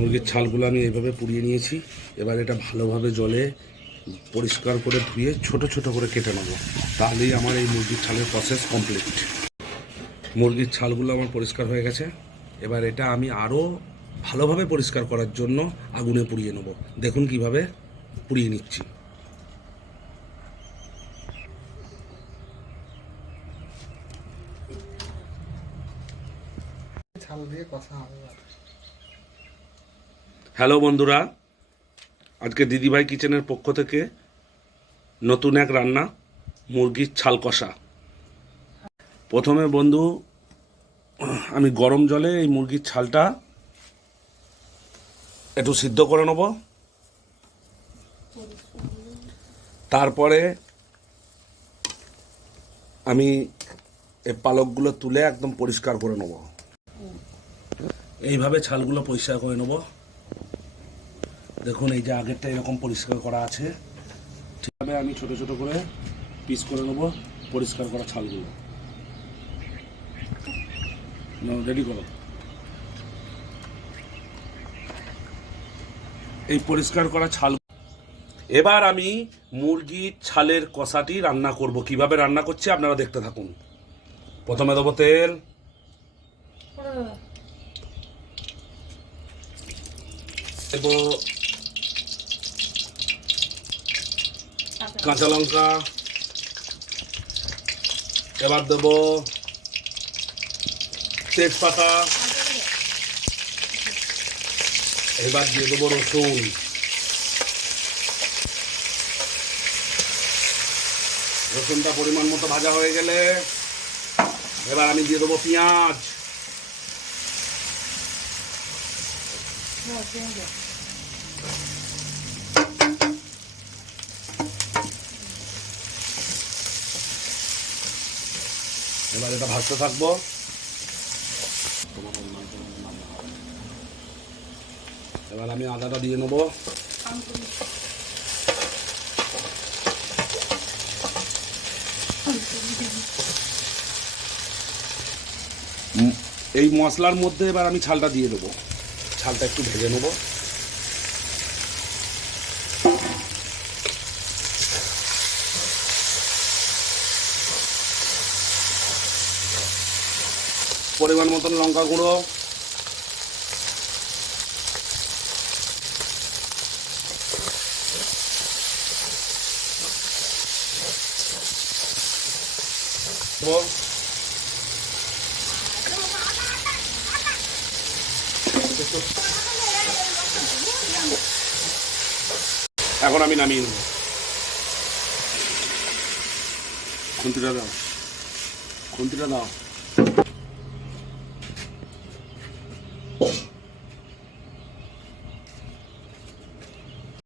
মুরগির ছালগুলো আমি এইভাবে পুড়িয়ে নিয়েছি। এবার এটা ভালোভাবে জলে পরিষ্কার করে ধুয়ে ছোট ছোট করে কেটে নেব। তাহলেই আমার এই মুরগির ছালের প্রসেস কমপ্লিট মুরগির ছালগুলো আমার পরিষ্কার হয়ে গেছে। এবার এটা আমি আরও ভালোভাবে পরিষ্কার করার জন্য আগুনে পুড়িয়ে নেব। দেখুন কীভাবে পুড়িয়ে নিচ্ছি। ছাল দিয়ে কষা হবে। হ্যালো বন্ধুরা, আজকে দিদিভাই কিচেনের পক্ষ থেকে নতুন এক রান্না, মুরগির ছাল কষা। প্রথমে বন্ধু, আমি গরম জলে এই মুরগির ছালটা একটু সিদ্ধ করে নেব। তারপরে আমি এই পালকগুলো তুলে একদম পরিষ্কার করে নেব। এইভাবে ছালগুলো পরিষ্কার করে নেব। দেখুন, এই যে আগেরটা এরকম পরিষ্কার করা আছে। ঠিকভাবে আমি ছোট ছোট করে পিস করে নেব, পরিষ্কার করা ছালগুলো। রেডি করো। এই পরিষ্কার করা ছাল এবার আমি মুরগির ছালের কষাটি রান্না করব। কীভাবে রান্না করছি আপনারা দেখতে থাকুন। প্রথমে দেবো তেল। দেবো কাঁচা লঙ্কা, এবার দেবো তেজপাতা, এবার দিয়ে দেবো রসুন। রসুনটা পরিমাণ মতো ভাজা হয়ে গেলে এবার আমি দিয়ে দেবো পেঁয়াজ। এবার এটা ভাজতে থাকব। এবার আমি আদাটা দিয়ে নেব। এই মশলার মধ্যে এবার আমি ছালটা দিয়ে দেবো। ছালটা একটু ভেজে নেব। পরিমাণ মতন লঙ্কা গুঁড়ো। এখন আমি নামিয়ে নেব। খুন্তিটা দাও। খুন্তিটা দাও। you